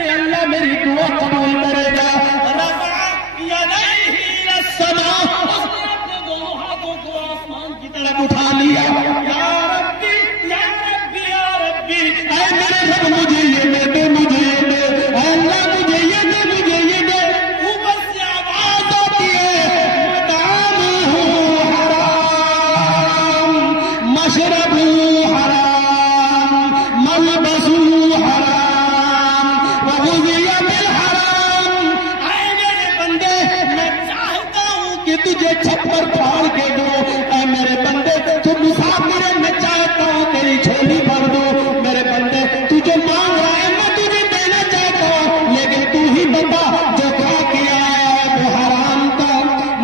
में अल्लाह मेरी दुआ कबूल करेगा। उसने अपने दोनों हाथों को आसमान की तरफ उठा लिया। या रब्बी या रब्बी या रब्बी, ऐ मेरे रब मुझे ये दे, मुझे ये दे, अल्लाह मुझे ये दे, मुझे ये दे। ऊपर से आवाज आती है, मतामुहु हराम, मशरबु हराम, मलबसु हराम, वग़ुज़िया बिल हराम। ऐ मेरे बंदे, मैं चाहता हूं कि तुझे छप्पर फाड़ के दूं। ऐ मेरे बंदे, तू मुसाफिर है, मैं चाहता हूं तेरी झोली भर दूं। मेरे बंदे, तू जो मांग रहा है मैं तुझे देना चाहता हूं, लेकिन तू ही बता जो खा किया है वो हराम का।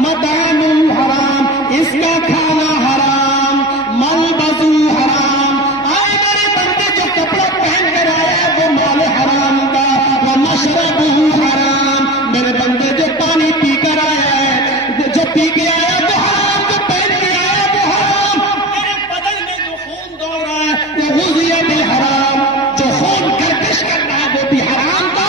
मतानु हराम, इसका खाना हराम, मलबसु हराम। आए मेरे बंदे, जो कपड़ा पहन कर आया है वो माल हराम का। वो मशरबु हराम, मेरे बंदे जो पानी पी कर आया है, जो पी के आया वो हराम, जो पहन के आया वो हराम। मेरे बदन में जो खून दौड़ रहा है वो गुज़िया बिल हराम, जो खून गर्दिश कर रहा है वो भी हराम का।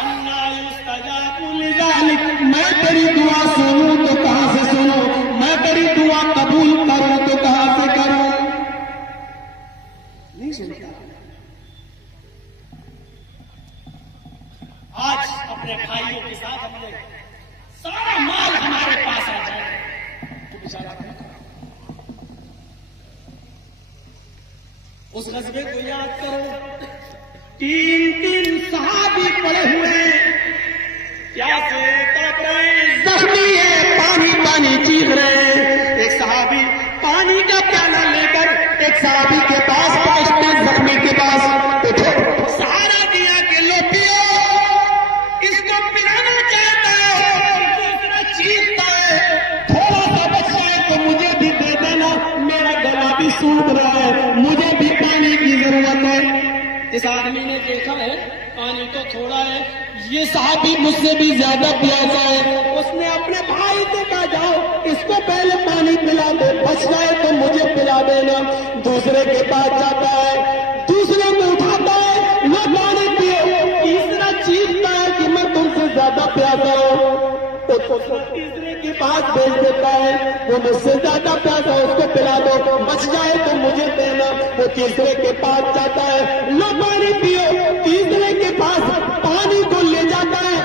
अन्ना युस्तजाबु लिज़ालिक, मैं तेरी दुआ सुनूं तो कहां से सुनूं, मैं तेरी दुआ कबूल करूं तो कहां से करूं। नहीं सुनता। आज अपने भाइयों के साथ हमने सारा माल हमारे पास आ जाए तो बेचारा क्या करे? उस गज़बे को याद करो, 3 सहाबी पड़े हुए, प्यासे तड़प रहे, जख्मी है, पानी पानी चीख रहे। एक सहाबी पानी का प्याला लेकर एक सहाबी के पास पहुंचते, जख्मी के पास उठो, सहारा दिया कि लो पियो। इसको पिलाना चाहता है, दूसरा चीखता है, थोड़ा सा बच जाए तो मुझे भी दे देना, मेरा गला भी सूख रहा है, मुझे भी पानी की जरूरत है। इस आदमी ने देखा है पानी तो थोड़ा है, ये साहबी मुझसे भी ज्यादा प्यासा है। उसने अपने भाई से कहा, जाओ इसको पहले पानी पिला दो, बच जाए तो मुझे पिला देना। दूसरे के पास जाता है, दूसरे को उठाता है, लो पानी पियो। तीसरा चीखता है कि मैं तुमसे ज्यादा प्यासा हूं, तो तीसरे के पास भेज देता है, वो मुझसे ज्यादा प्यासा, उसको पिला दो, बच जाए तो मुझे देना। वो तीसरे के पास जाता है, लो पानी पियो। तीसरे के पास पानी को ले जाता है,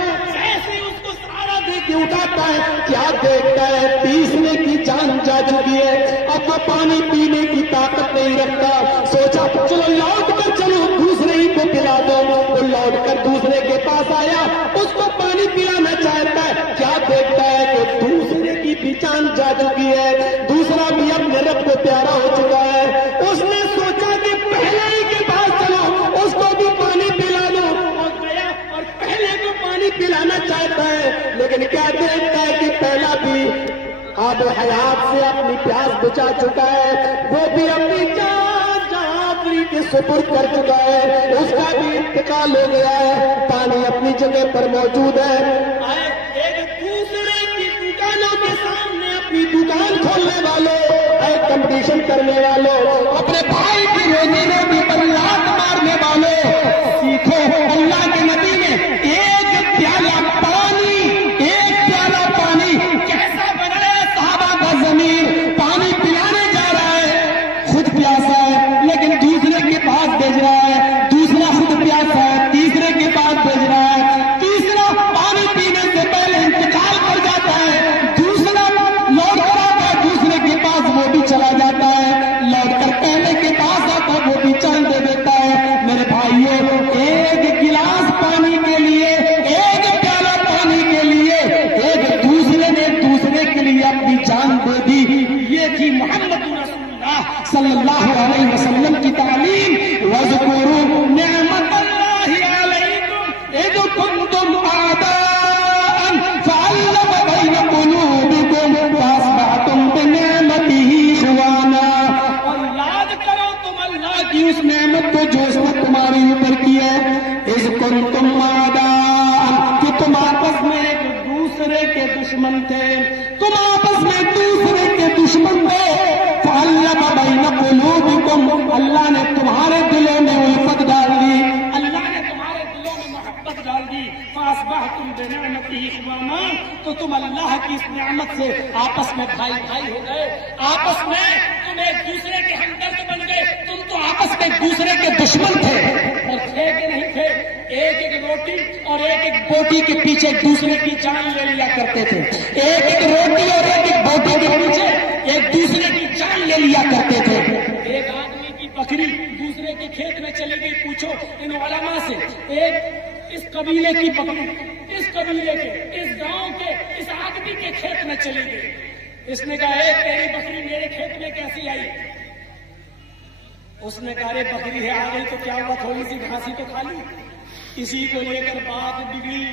ऐसे उसको सहारा दे के उठाता है, क्या देखता है तीसरे की जान जा चुकी है, अब वो पानी पीने की ताकत नहीं रखता। सोचा चलो लौट कर चलो दूसरे ही को पिला दो। वो लौट कर दूसरे के पास आया, उसको पानी पिलाना चाहता है, क्या देखता है कि दूसरे की भी जान जा चुकी है, दूसरा भी अपने रब को प्यारा हो चुका है। उसने सोचा कि पहले ही के पास चलो, उसको भी पानी पिला दो, और गया और पहले को पानी पिलाना चाहता है, लेकिन क्या देखता है कि पहला भी आब हयात से अपनी प्यास बुझा चुका है, वो भी अपनी जान आखिरी के सुपुर्द कर चुका है, उसका भी इंतकाल हो गया है, पानी अपनी जगह पर मौजूद है। एक दूसरे की दुकानों के सामने अपनी दुकान खोलने वालों, कंपटीशन करने वालों, अपने भाई की रोजी रोटी पर लात मारने वालों, सीखो अल्लाह के नबी ने एक प्याला पानी कैसा बनाया। सहाबा का ज़मीर पानी पिलाने जा रहा है, खुद प्यासा है, लेकिन दूसरे के पास भेज रहा है, दूसरा खुद प्यासा है, तीसरे के पास भेज रहा है, तीसरा पानी पीने से पहले इंतकाल कर जाता है, दूसरा लौट कर आता है, दूसरे के पास वो भी चला जाता है, लौट कर पहले के पास आता है, वो भी चला इख्वाना, तो तुम अल्लाह की इस नियामत से आपस में भाई भाई हो गए, आपस में तुम एक दूसरे के हमदर्द बन गए। तुम तो आपस में एक दूसरे के दुश्मन थे और थे कि नहीं थे। एक एक रोटी और एक एक बोटी के पीछे एक दूसरे की जान ले लिया करते थे। एक एक रोटी और एक एक बोटी के पीछे एक दूसरे की जान ले लिया करते थे। एक आदमी की बकरी दूसरे के खेत में चली गई, पूछो इन उलमा से, एक इस कबीले की बकरी इस कबीले के, इस गांव के, इस आदमी के खेत में चली गई। इसने कहा तेरी बकरी मेरे खेत में कैसी आई? उसने कहा अरे बकरी है आ गई तो क्या हुआ, थोड़ी सी घासी तो खा ली। इसी को लेकर बात बिगड़ी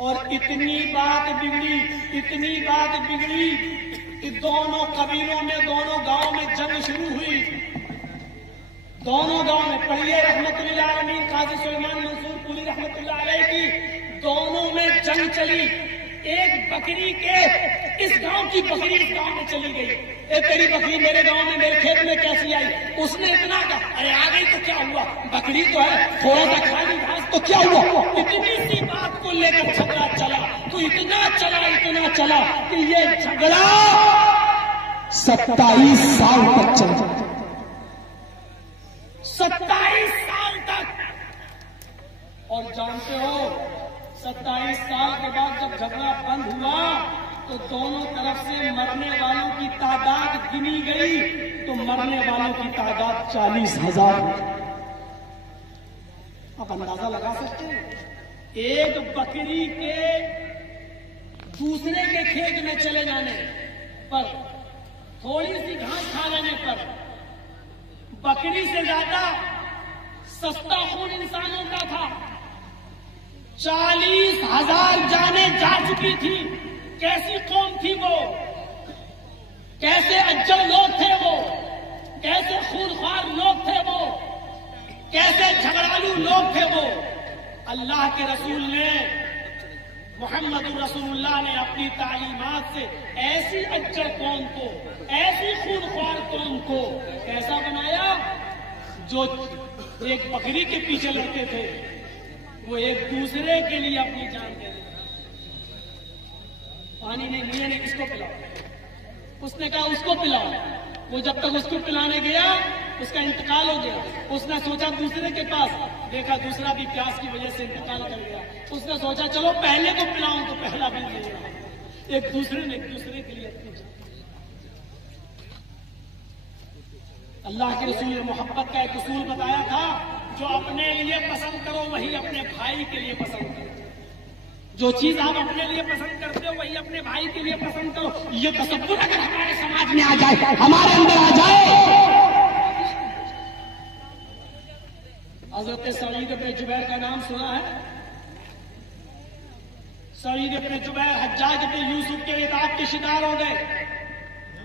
और इतनी बात बिगड़ी कि दोनों कबीलों में, दोनों गांव में जंग शुरू हुई। दोनों गांव में पढ़िए रहमतुल्लाह अलैहि काजी सुलेमान मंसूर पुरी रहमतुल्लाह अलैहि की दोनों में जंग चली। एक बकरी के इस गांव की बकरी इस गांव में चली गई, तेरी बकरी मेरे गांव में मेरे खेत में कैसी आई? उसने इतना कहा अरे आ गई तो क्या हुआ, बकरी तो है, थोड़ा सा खाली घास तो क्या हुआ। इतनी सी बात को लेकर झगड़ा चला, तो इतना चला कि ये झगड़ा 27 साल तक चला। 27 साल तक। और जानते हो 27 साल के बाद जब झगड़ा बंद हुआ तो दोनों तरफ से मरने वालों की तादाद गिनी गई तो मरने वालों की तादाद 40,000। आप अंदाजा लगा सकते हैं, एक बकरी के दूसरे के खेत में चले जाने पर, थोड़ी सी घास खा लेने पर, बकरी से ज्यादा सस्ता खून इंसानों का था। 40,000 जाने जा चुकी थी। कैसी कौम थी वो, कैसे अज्जल लोग थे वो, कैसे खूनख्वार लोग थे वो, कैसे झगड़ालू लोग थे वो। अल्लाह के रसूल ने, मोहम्मद रसूलुल्लाह ने अपनी तालीमात से ऐसी अज्जल कौम को, ऐसी खूनख्वार कौम को कैसा बनाया, जो एक बकरी के पीछे लड़ते थे वो एक दूसरे के लिए अपनी जान दे देते। पानी नहीं लिया, नहीं इसको पिलाओ, उसने कहा उसको पिलाओ। वो जब तक उसको पिलाने गया उसका इंतकाल हो गया। उसने सोचा दूसरे के पास, देखा दूसरा भी प्यास की वजह से इंतकाल कर गया। उसने सोचा चलो पहले को पिलाऊं तो पहला भी ले रहा। एक दूसरे ने एक दूसरे के लिए अपनी जान। अल्लाह के रसूल ने मोहब्बत का एक उसूल बताया था, जो अपने लिए पसंद करो वही अपने भाई के लिए पसंद करो। जो चीज आप अपने लिए पसंद करते हो वही अपने भाई के लिए पसंद करो। ये तसव्वुर अगर हमारे समाज में आ जाए, हमारे अंदर आ जाए। हजरत सईद इब्न जुबैर का नाम सुना है? सईद इब्न जुबैर हज्जाज इब्न यूसुफ के इताब के शिकार हो गए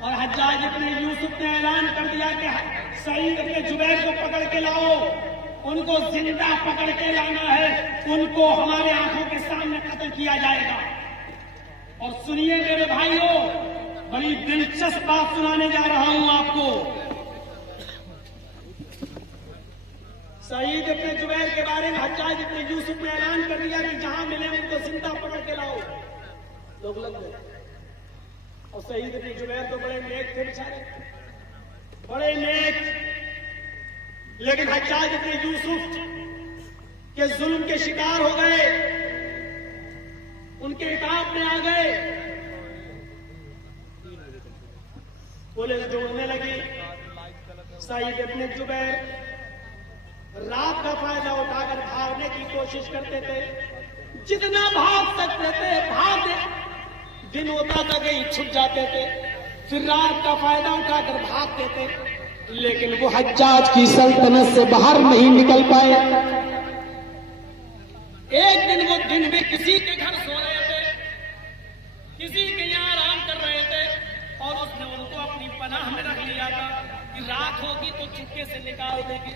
और हज्जाज इब्न यूसुफ ने ऐलान कर दिया कि सईद इब्न जुबैर को पकड़ के लाओ, उनको जिंदा पकड़ के लाना है, उनको हमारे आंखों के सामने कत्ल किया जाएगा। और सुनिए मेरे भाइयों, बड़ी दिलचस्प बात सुनाने जा रहा हूं आपको। सईद इब्न जुबैर के बारे में हज्जाज इब्न यूसुफ ने ऐलान कर दिया कि जहां मिले उनको जिंदा पकड़ के लाओ। लोग लग गए। और सईद इब्न जुबैर तो बड़े नेक थे बेचारे, बड़े नेक, लेकिन हज्जाज इब्न यूसुफ के जुल्म के शिकार हो गए, उनके इताब में आ गए। पुलिस ढूंढने लगी। सईद इब्न जुबैर रात का फायदा उठाकर भागने की कोशिश करते थे, जितना भाग सकते थे भागते। दिन होता था कहीं छुप जाते थे, फिर रात का फायदा उठाकर भागते थे, लेकिन वो हज्जाज की सल्तनत से बाहर नहीं निकल पाए। एक दिन वो दिन में किसी के घर सो रहे थे, किसी के यहाँ आराम कर रहे थे, और उसने उनको अपनी पनाह में रख लिया था कि रात होगी तो चुपके से निकाल देगी।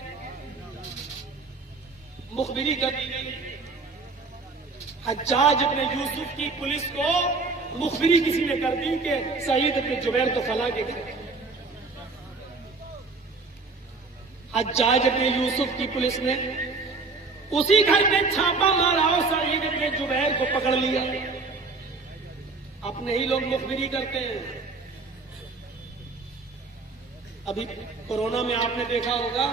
मुखबिरी कर दी गई। हज्जाज इब्न यूसुफ की पुलिस को मुखबिरी किसी ने कर दी कि सईद इब्न जुबैर तो फला के घर। हज्जाज इब्न यूसुफ की पुलिस ने उसी घर पे छापा मारा और सईद इब्न जुबैर को पकड़ लिया। अपने ही लोग मुखबिरी करते हैं। अभी कोरोना में आपने देखा होगा,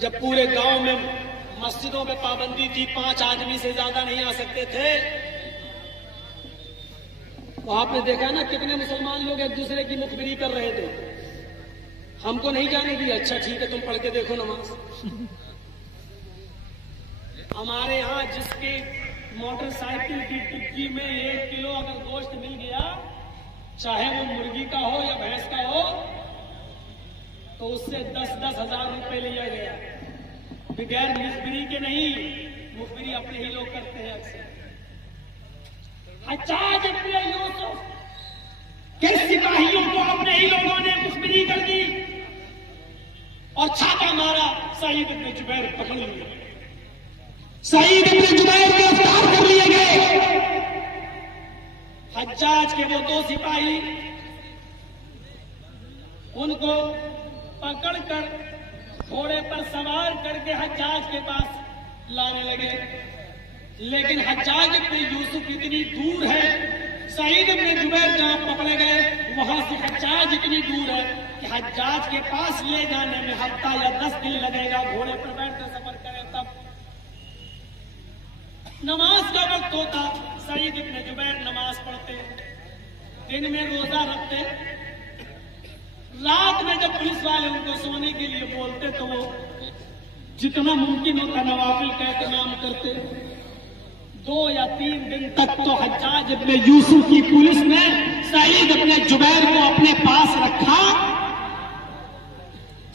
जब पूरे गांव में मस्जिदों में पाबंदी थी, 5 आदमी से ज्यादा नहीं आ सकते थे, तो आपने देखा ना कितने मुसलमान लोग एक दूसरे की मुखबिरी कर रहे थे। हमको नहीं जाने दिया। अच्छा ठीक है, तुम पढ़ के देखो नमाज। हमारे यहाँ जिसकी मोटरसाइकिल की डिग्गी में 1 किलो अगर गोश्त मिल गया, चाहे वो मुर्गी का हो या भैंस का हो, तो उससे 10-10 हजार रुपए लिया गया, बगैर मुखबिरी के नहीं। मुखबिरी अपने ही लोग करते हैं अक्सर। हज्जाज इब्न यूसुफ के सिपाहियों को अपने ही लोगों ने मुखबिरी कर दी और छापा मारा। सईद इब्न जुबैर पकड़ लिए। सईद इब्न जुबैर गिरफ्तार कर लिए गए। हज्जाज के वो 2 सिपाही उनको पकड़कर घोड़े पर सवार करके हज्जाज के पास लाने लगे, लेकिन हज्जाज इब्न यूसुफ इतनी दूर है, सईद इब्न जुबैर जहां पकड़े गए वहां से हज्जाज इतनी दूर है कि हज्जाज के पास ले जाने में हफ्ता या 10 दिन लगेगा। घोड़े पर बैठकर सफर करें तब। नमाज का वक्त होता, सईद इब्न जुबैर नमाज पढ़ते, दिन में रोजा रखते, रात में जब पुलिस वाले उनको सोने के लिए बोलते तो वो जितना मुमकिन होता नवाफिल का एहतमाम करते। 2 या 3 दिन तक तो हज्जाज इब्न यूसुफ की पुलिस ने सईद इब्न जुबैर को अपने पास रखा।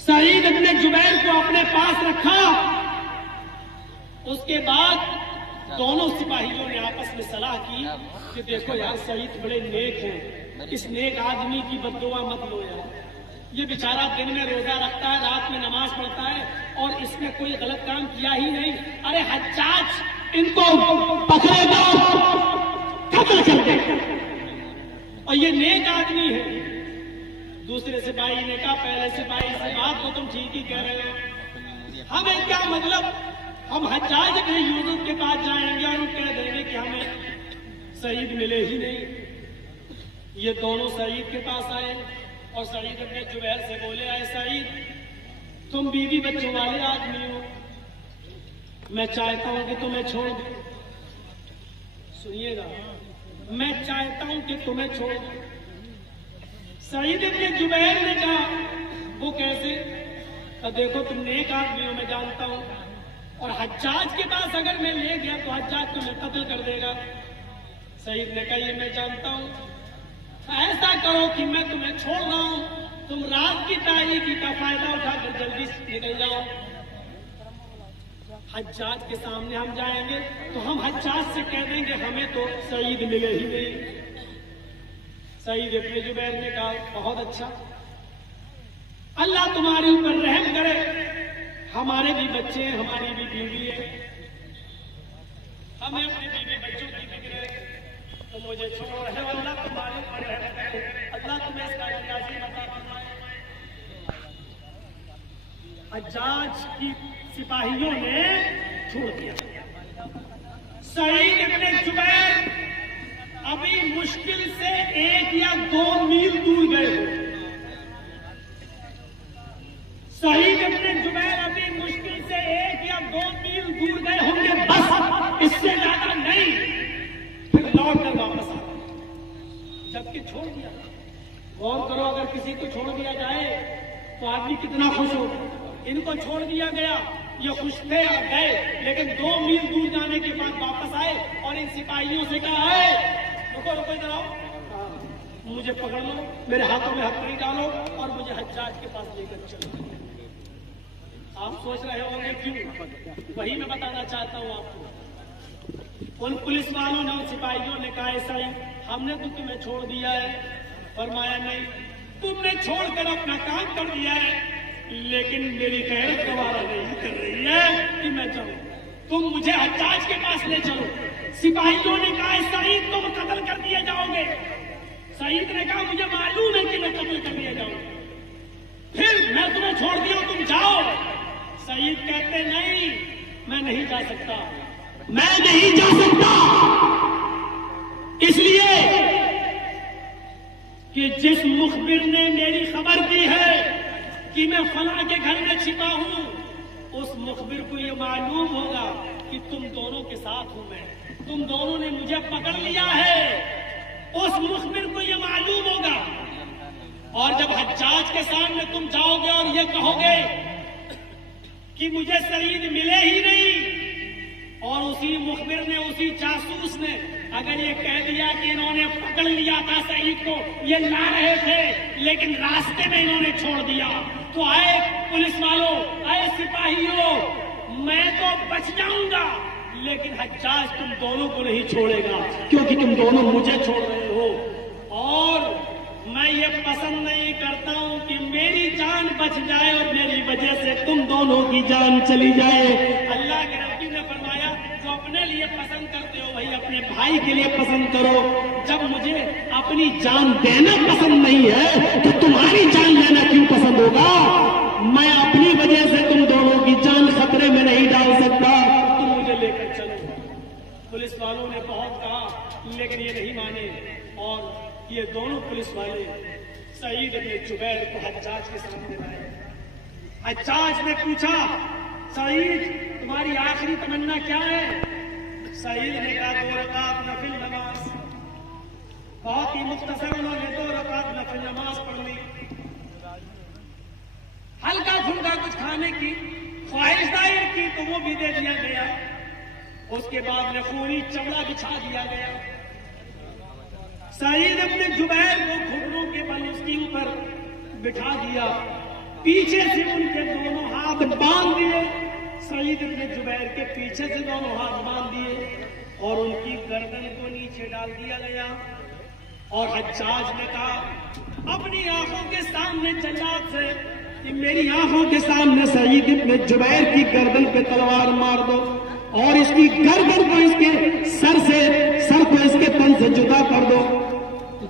सईद इब्न जुबैर को अपने पास रखा। उसके बाद दोनों सिपाहियों ने आपस में सलाह की कि देखो यार, सईद बड़े नेक हैं, इस नेक आदमी की बद्दुआ मत लो यार। ये बेचारा दिन में रोजा रखता है, रात में नमाज पढ़ता है और इसने कोई गलत काम किया ही नहीं। अरे हज्जाज इनको पकड़ेगा, कत्ल कर दे, और ये नेक आदमी है। दूसरे सिपाही ने कहा, पहले सिपाही से बात तो तुम ठीक ही कह रहे हो, हमें क्या मतलब, हम हज्जाज इब्न यूसुफ के पास जाएंगे और कह देंगे कि हमें सईद मिले ही नहीं। ये दोनों सईद के पास आए और सईद इब्न जुबैर से बोले, आए सईद, तुम बीवी बच्चों वाले आदमी हो, मैं चाहता हूं कि तुम्हें छोड़ दूं। सुनिएगा, मैं चाहता हूं कि तुम्हें छोड़ दूं। सईद इब्न जुबैर ने कहा, वो कैसे? तो देखो, तुम नेक आदमी हो, मैं जानता हूं, और हज्जाज के पास अगर मैं ले गया तो हज्जाज तुम्हें कत्ल कर देगा। सईद ने कहा, ये मैं जानता हूं, ऐसा करो कि मैं तुम्हें छोड़ रहा हूं, तुम रात की तारीकी का फायदा उठाकर जल्दी निकल जाओ। हज्जाज के सामने हम जाएंगे तो हम हज्जाज से कह देंगे हमें तो सईद मिले ही नहीं। सईद इब्न जुबैर ने कहा, बहुत अच्छा, अल्लाह तुम्हारे ऊपर रहम करे, हमारे भी बच्चे हैं, हमारी भी बीवी है, हमें अपनी बीवी बच्चों की फिक्र है, तो मुझे छोड़ो, है अल्लाह तुम्हारे ऊपर रहम करे, अल्लाह तुम्हें इसका निकासी बता फरमाए। हज्जाज की सिपाहियों ने छोड़ दिया। सईद इब्न जुबैर अभी मुश्किल से 1 या 2 मील दूर गए। सईद इब्न जुबैर अभी मुश्किल से 1 या 2 मील दूर गए होंगे, बस, इससे ज्यादा नहीं। फिर लौट कर वापस आ गए, जबकि छोड़ दिया। गौर करो, अगर किसी को छोड़ दिया जाए तो आदमी कितना खुश होगा। इनको छोड़ दिया गया, ये खुश थे और गए, लेकिन 2 मील दूर जाने के बाद वापस आए और इन सिपाहियों से कहा, रुको रुको, इधर आओ, मुझे पकड़ लो, मेरे हाथों में हथकड़ी डालो और मुझे हज्जाज के पास लेकर चलो। आप सोच रहे होंगे क्यों, वही मैं बताना चाहता हूं आपको। उन पुलिस वालों ने, उन सिपाहियों ने कहा, ऐसा ही हमने तो तुम्हें छोड़ दिया है। फरमाया, नहीं, तुमने छोड़कर अपना काम कर दिया है, लेकिन मेरी गैरत गवारा नहीं कर रही है कि मैं जाऊं, तुम मुझे हज्जाज के पास ले चलो। सिपाहियों ने कहा, सईद तुम कत्ल कर दिए जाओगे। सईद ने कहा, मुझे मालूम है कि मैं कत्ल कर दिए जाऊंगा, फिर मैं तुम्हें छोड़ दिया, तुम जाओ। सईद कहते नहीं, मैं नहीं जा सकता, मैं नहीं जा सकता, इसलिए कि जिस मुखबिर ने मेरी खबर दी है कि मैं फला के घर में छिपा हूं, उस मुखबिर को यह मालूम होगा कि तुम दोनों के साथ हूं मैं, तुम दोनों ने मुझे पकड़ लिया है, उस मुखबिर को यह मालूम होगा। और जब हज्जाज के सामने तुम जाओगे और ये कहोगे कि मुझे सईद मिले ही नहीं, और उसी मुखबिर ने, उसी जासूस ने अगर ये कह दिया कि इन्होंने पकड़ लिया था सईद को, ये ला रहे थे लेकिन रास्ते में इन्होंने छोड़ दिया, तो आए पुलिस वालों, आए सिपाहियों, मैं तो बच जाऊंगा, लेकिन हज्जाज तुम दोनों को नहीं छोड़ेगा, क्योंकि तुम दोनों मुझे छोड़ रहे हो। और मैं ये पसंद नहीं करता हूं कि मेरी जान बच जाए और मेरी वजह से तुम दोनों की जान चली जाए। अल्लाह के नबी ने फरमाया, जो अपने लिए पसंद करते हो वही अपने भाई के लिए पसंद करो। जब मुझे अपनी जान देना पसंद नहीं है तो तुम्हारी जान लेना क्यों पसंद होगा? मैं अपनी वजह से तुम दोनों की जान खतरे में नहीं डाल सकता, तुम मुझे लेकर चलो। पुलिस वालों ने बहुत कहा लेकिन ये नहीं माने, और ये दोनों पुलिस वाले सईद इब्न जुबैर को हज्जाज के सामने लाए। हज्जाज ने पूछा, सईद तुम्हारी आखिरी तमन्ना क्या है? सईद ने कहा 2 रकात नफिल नमाज। बहुत ही मुख्तसर उन्होंने 2 रकात नफिल नमाज पढ़ ली। हल्का फुल्का कुछ खाने की ख्वाहिश जाहिर की तो वो भी दे दिया गया। उसके बाद में खूनी चमड़ा बिछा दिया गया। सईद अपने जुबैर को घुटनों के बल उसके ऊपर बिठा दिया, पीछे से उनके दोनों हाथ बांध दिए। सईद अपने जुबैर के पीछे से दोनों हाथ बांध दिए और उनकी गर्दन को नीचे डाल दिया गया। और हज्जाज ने कहा अपनी आंखों के सामने जल्लाद से कि मेरी आंखों के सामने सईद इब्न जुबैर की गर्दन पे तलवार मार दो और इसकी गर्दन को इसके सर को इसके तन से जुदा कर दो।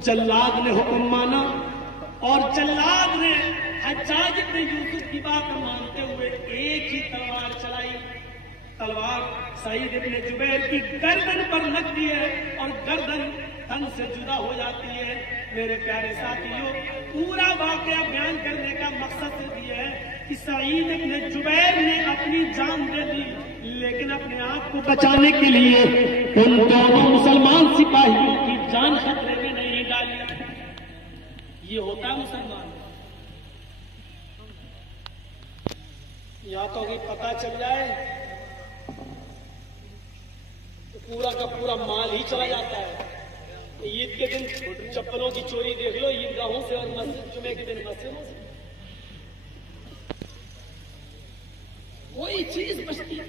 जल्लाद ने हुक्म माना और जल्लाद ने हज्जाज इब्न यूसुफ की बात मानते हुए एक ही तलवार चलाई। तलवार सईद इब्न जुबैर की गर्दन पर लगती है और गर्दन तन से जुदा हो जाती है। मेरे प्यारे साथियों, पूरा वाकया बयान करने का मकसद सिर्फ ये है कि सईद इब्न जुबैर ने अपनी जान दे दी, लेकिन अपने आप को बचाने के लिए उन दोनों मुसलमान सिपाहियों की जान खतरे में नहीं डाली। ये होता है मुसलमान। या तो अगर पता चल जाए तो पूरा का पूरा माल ही चला जाता है। ईद के दिन चप्पलों की चोरी देख लो ईदगाहों से, और मस्जिद जुमे के दिन मस्जिदों से कोई चीज बचती है।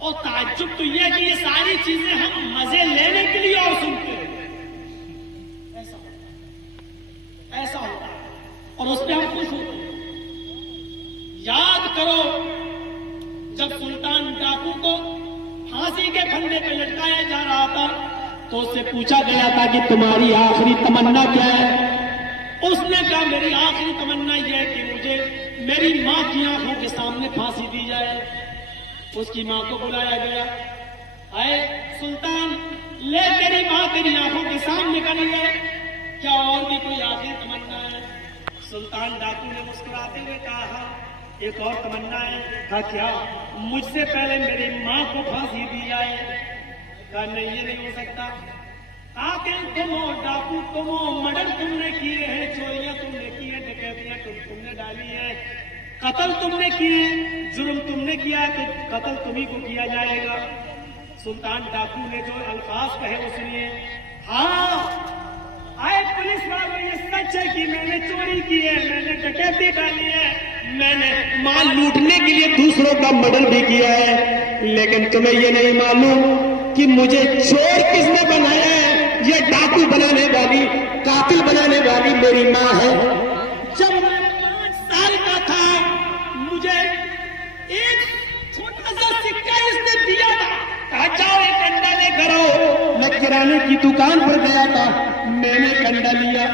और ताज्जुब तो यह कि ये सारी चीजें हम मजे लेने के लिए और सुनते हैं, ऐसा होता है और उस पर हम खुश होते हैं। याद करो जब सुल्तान डाकू को फांसी के फंदे पे लटकाया जा रहा था तो उससे पूछा गया था कि तुम्हारी आखिरी तमन्ना क्या है? उसने कहा मेरी आखिरी तमन्ना यह है कि मुझे मेरी मां की आंखों के सामने फांसी दी जाए। उसकी मां को बुलाया गया, आए सुल्तान ले तेरी मां तेरी आंखों के सामने करी है, क्या और भी कोई आखिरी तमन्ना है? सुल्तान डाकू ने मुस्कुराते हुए कहा एक और तमन्ना है। कहा क्या? मुझसे पहले मेरी मां को फांसी दी जाए। कहा नहीं ये नहीं हो सकता। आखिर तुम हो डाकू, तुम हो, मर्डर तुमने किए हैं, चोरियां तुमने की है, डकैतियां तुमने डाली है, कत्ल तुमने किए, जुर्म तुमने किया है, तो कत्ल तुम्ही को किया जाएगा। सुल्तान डाकू ने जो अल्फाज कहे वो सुनिए। हाँ आए पुलिस वालों, ये सच है कि मैंने चोरी की है, मैंने डकैती डाली है, मैंने माल लूटने के लिए दूसरों का मर्डर भी किया है, लेकिन तुम्हें ये नहीं मालूम कि मुझे चोर किसने बनाया है? ये डाकू बनाने वाली, कातिल बनाने वाली मेरी माँ है। जब मैं 5 साल का था मुझे एक छोटा सा सिक्का इसने दिया था, कहा जाओ एक अंडा लेकर आओ। मैं किराने की दुकान पर गया था, मैंने एक अंडा लिया,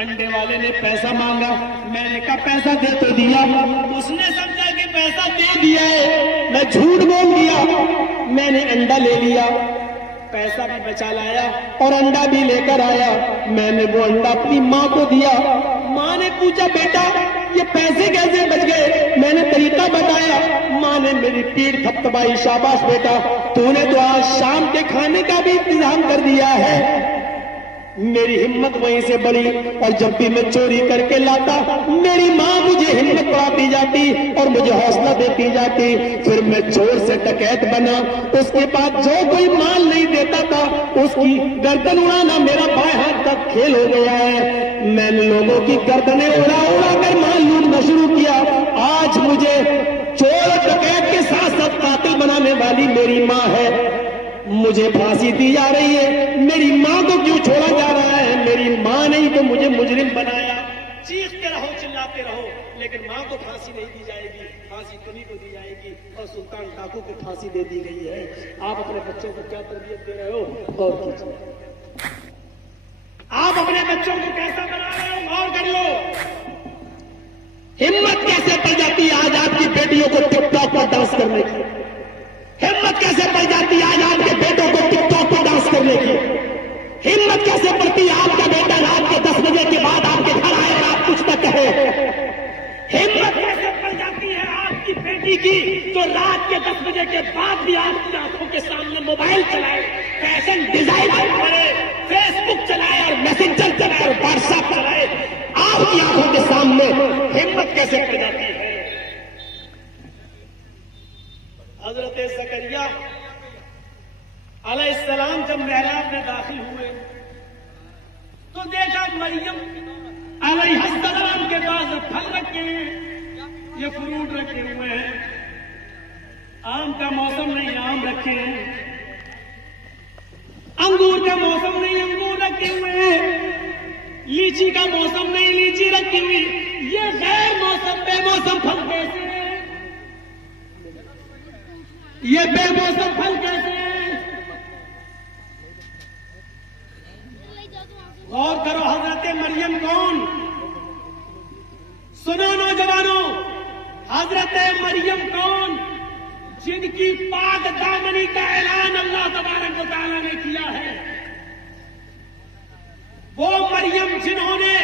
अंडे वाले ने पैसा मांगा, मैंने कहा पैसा दे तो दिया। उसने दिया है, मैं झूठ बोल दिया, मैंने अंडा ले लिया, पैसा भी बचा लाया और अंडा भी लेकर आया। मैंने वो अंडा अपनी माँ को दिया। माँ ने पूछा, बेटा ये पैसे कैसे बच गए? मैंने तरीका बताया। माँ ने मेरी पीठ थपथपाई, शाबाश बेटा, तूने तो आज शाम के खाने का भी इंतजाम कर दिया है। मेरी हिम्मत वहीं से बढ़ी और जब भी मैं चोरी करके लाता, मेरी माँ मुझे हिम्मत बढ़ाती जाती और मुझे हौसला देती जाती। फिर मैं चोर से डकैत बना। उसके बाद जो कोई माल नहीं देता था उसकी गर्दन उड़ाना मेरा बाएं हाथ का खेल हो गया है। मैंने लोगों की गर्दनें उड़ा उड़ा कर माल लूटना शुरू किया। आज मुझे चोर डकैत के साथ साथ कातिल बनाने वाली मेरी माँ है। मुझे फांसी दी जा रही है, मेरी माँ को क्यों छोड़ा जा रहा है? मेरी माँ ने ही तो मुझे मुजरिम बनाया। चीखते रहो, चिल्लाते रहो, लेकिन माँ को फांसी नहीं दी जाएगी, फांसी तुम्ही को दी जाएगी। और सुल्तान टाकू को फांसी दे दी गई है। आप अपने बच्चों को क्या तरबियत दे रहे हो? गौर कीजिए। आप अपने बच्चों को कैसा बना रहे हो? गौर कर लो। हिम्मत कैसे पड़ जाती है आज आपकी बेटियों को टिकटॉक पर डांस करने की? हिम्मत कैसे पड़ जाती है आज आपके बेटों को टिकटॉक पर डांस करने की? हिम्मत कैसे पड़ती है आपका बेटा रात के 10 बजे के बाद आपके घर आए और आप कुछ न कहे? हिम्मत कैसे पड़ जाती है आपकी बेटी की जो रात के 10 बजे के बाद भी आपकी आंखों के सामने मोबाइल चलाए, फैशन डिजाइनर करे, फेसबुक चलाए और मैसेंजर चलाए और व्हाट्सएप चलाए, आपकी आंखों के सामने हिम्मत कैसे पड़ जाती है? हजरत ज़करिया अलैहिस्सलाम जब मेहराब में दाखिल हुए तो देखा मरियम अलैहिस्सलाम के पास फल रखे हैं, ये फ्रूट रखे हुए हैं। आम का मौसम नहीं, आम रखे हैं। अंगूर का मौसम नहीं, अंगूर रखे हुए हैं। लीची का मौसम नहीं, लीची रखी हुई। ये गैर मौसम बेमौसम फल कैसे हैं? ये बेमौसम फल कैसे हैं? गौर करो, हजरत मरियम कौन? सुनो नौजवानों, हजरत मरियम कौन? जिनकी पाक दामनी का ऐलान अल्लाह तबारक व तआला ने किया है। वो मरियम जिन्होंने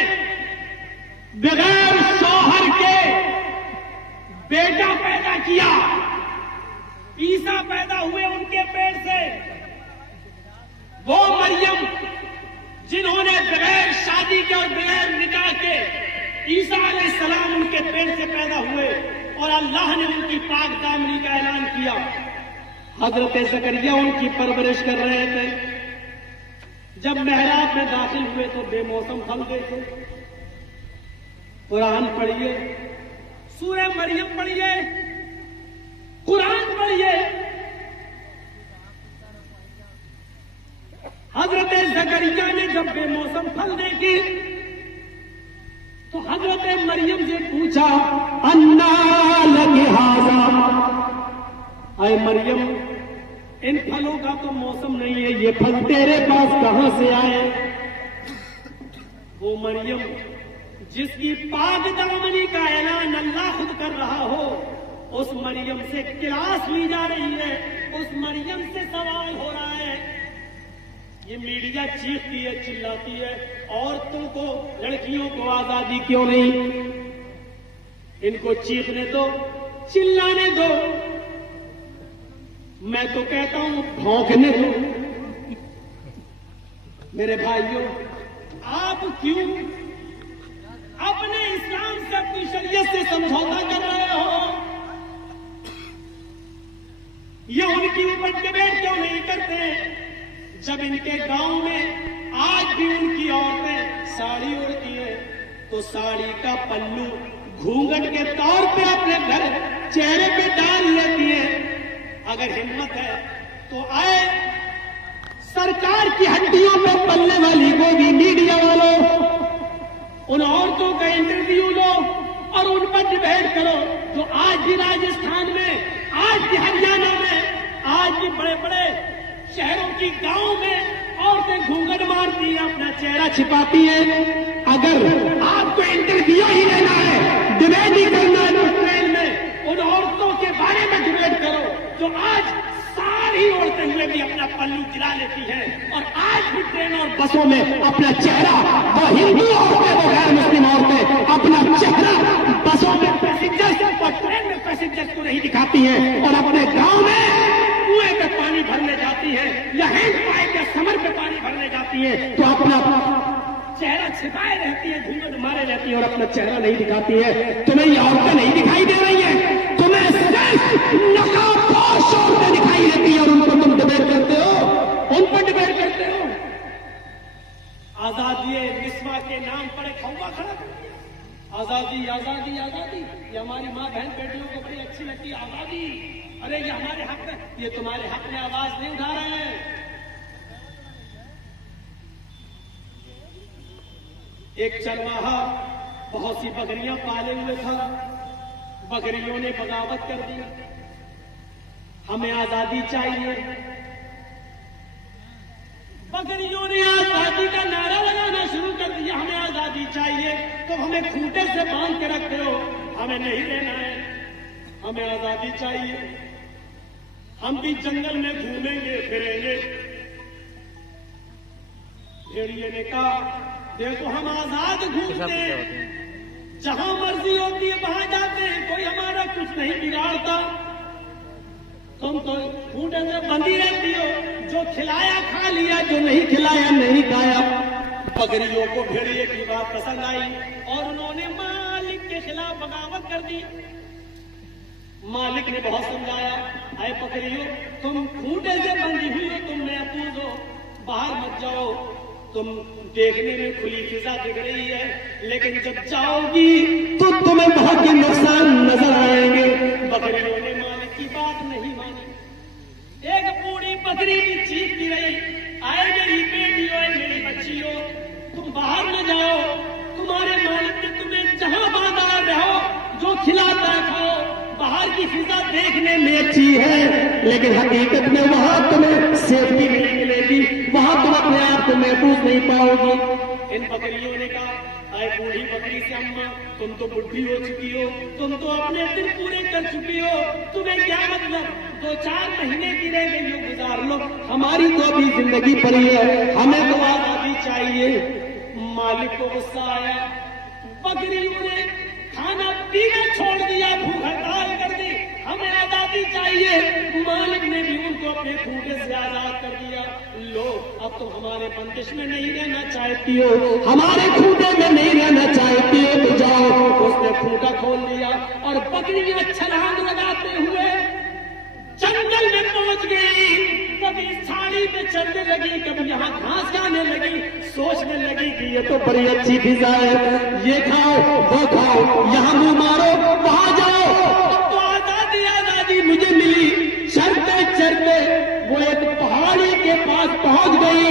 बगैर शौहर के बेटा पैदा किया, ईसा पैदा हुए उनके पेट से। वो मरियम जिन्होंने बगैर शादी के और बगैर निकाह के ईसा अलैहिस्सलाम उनके पेट से पैदा हुए और अल्लाह ने उनकी पाक दामनी का ऐलान किया। हजरत ज़करिया उनकी परवरिश कर रहे थे। जब मेहराब में दाखिल हुए तो बेमौसम फल देखे। कुरान पढ़िए, सूरह मरियम पढ़िए, कुरान पढ़िए। हजरत ज़करिया ने जब बेमौसम फल देखे तो हजरत मरियम से पूछा, अन्ना लगे हाजा, अय मरियम, इन फलों का तो मौसम नहीं है, ये फल तेरे पास कहां से आए? वो मरियम जिसकी पाक दामनी का ऐलान अल्लाह खुद कर रहा हो, उस मरियम से क्लास ली जा रही है, उस मरियम से सवाल हो रहा है। ये मीडिया चीखती है, चिल्लाती है, औरतों को, लड़कियों को आजादी क्यों नहीं? इनको चीखने दो, चिल्लाने दो। मैं तो कहता हूं भौंकने दो। मेरे भाइयों, आप क्यों अपने इस्लाम से, अपनी शरीयत से समझौता कर रहे हो? ये उनकी ऊपर डिबेट क्यों नहीं करते? जब इनके गांव में आज भी उनकी औरतें साड़ी ओढ़ती है तो साड़ी का पल्लू घूंघट के तौर पे अपने घर चेहरे पे डाल लेती है। अगर हिम्मत है तो आए, सरकार की हड्डियों पर पलने वाली गोभी मीडिया वालों, उन औरतों का इंटरव्यू लो और उन पर डिबेट करो जो आज भी राजस्थान में, आज भी हरियाणा में, आज भी बड़े बड़े शहरों की गांव में औरतें घूंघट मारती हैं, अपना चेहरा छिपाती हैं। अगर आपको इंटरव्यू ही लेना है, डिबेट ही करना है, तो ट्रेन में उन औरतों के बारे पल्लू दिला लेती हैं और आज भी ट्रेन और बसों में अपना चेहरा, वो हिंदू औरतें, वो गैर मुस्लिम औरतें अपना चेहरा बसों में पैसेंजर्स और ट्रेन में पैसेंजर्स को नहीं दिखाती हैं और अपने गांव में कुएं पे पानी भरने जाती है या हैंड पाइप या समर पे पानी भरने जाती है तो अपना चेहरा छिपाए रहती है, घूंघट मारे रहती है और अपना चेहरा नहीं दिखाती है। तुम्हें ये औरतें नहीं दिखाई दे रही है, तुम्हें सिर्फ नकाबपोश औरतें दिखाई देती है और उन पर तुम डिबेट करते हो, उन पर डिबेट करते हो। आजादी निस्वा के नाम पर एक हवा खड़ा कर दिया, आजादी आजादी आजादी। ये हमारी माँ बहन बेटियों को बड़ी अच्छी लगती है आजादी, अरे ये हमारे हक में, ये तुम्हारे हक में आवाज नहीं उठा रहे हैं। एक चरवाहा बहुत सी बकरियां पाले हुए था, बकरियों ने बगावत कर दी, हमें आजादी चाहिए। बकरियों ने आजादी का नारा लगाना शुरू कर दिया, हमें आजादी चाहिए। तो हमें खूंटे से बांध के रखते हो, हमें नहीं देना है, हमें आजादी चाहिए। हम भी जंगल में घूमेंगे फिरेंगे। भेड़िए ने कहा देखो हम आजाद घूमते हैं, जहां मर्जी होती है वहां जाते हैं, कोई हमारा कुछ नहीं बिगाड़ता। तुम तो खूंटे से बंधी रहती हो, जो खिलाया खा लिया, जो नहीं खिलाया नहीं खाया। बकरियों को भेड़िए की बात पसंद आई और उन्होंने मालिक के खिलाफ बगावत कर दी। मालिक ने बहुत समझाया, अरे बकरियों तुम खूंटे से बंधी हुई हो, तुम महफूज हो, बाहर मत जाओ। तुम देखने में खुली फिजा दिख रही है, लेकिन जब जाओगी तो तुम्हें बहुत ही नुकसान नजर आएंगे। बकरियों ने मालिक की बात नहीं मानी। एक बूढ़ी बकरी भी चीखती रही, आए मेरी बेटी हो, मेरी बच्ची हो, तुम बाहर न जाओ, तुम्हारे मालिक ने तुम्हें जहां बांधा रहो, जो खिलाता है खाओ। बाहर की फिजा देखने में अच्छी है, लेकिन हकीकत में वहां तुम्हें सेफ्टी नहीं मिलेगी, वहां तुम अपने आप को महफूज नहीं पाओगी। इन बकरियों ने कहा, आए बूढ़ी बकरी से अम्मा तुम तो बुढ़ी हो चुकी हो, तुम तो अपने दिन पूरे कर चुकी हो, तुम्हें क्या मतलब, 2-4 महीने की रह गई हो, गुजार लो, हमारी तो अभी जिंदगी पड़ी है, हमें तो आजादी चाहिए। मालिक को गुस्सा आया, बकरियों ने खाना पीना छोड़ दिया, भूख हड़ताल कर दी, हमें आजादी चाहिए। मालिक ने भी उनको अपने खूंटे से आजाद कर दिया। लो अब तुम हमारे बंदिश में नहीं रहना चाहती हो, हमारे खूंटे में नहीं रहना चाहती हो, तो जाओ। उसने खूंटा खोल दिया और बकरियां छलांग लगाते हुए जंगल में पहुंच गई। कभी झाड़ी पे चलने लगी, कभी यहाँ घास खाने लगी, सोचने लगी कि ये तो बड़ी अच्छी फिजा है, ये खाओ वो खाओ, यहाँ मुंह मारो वहां जाओ, अब तो आजादी आजादी मुझे मिली। चलते चलते वो एक पहाड़ी के पास पहुंच गई,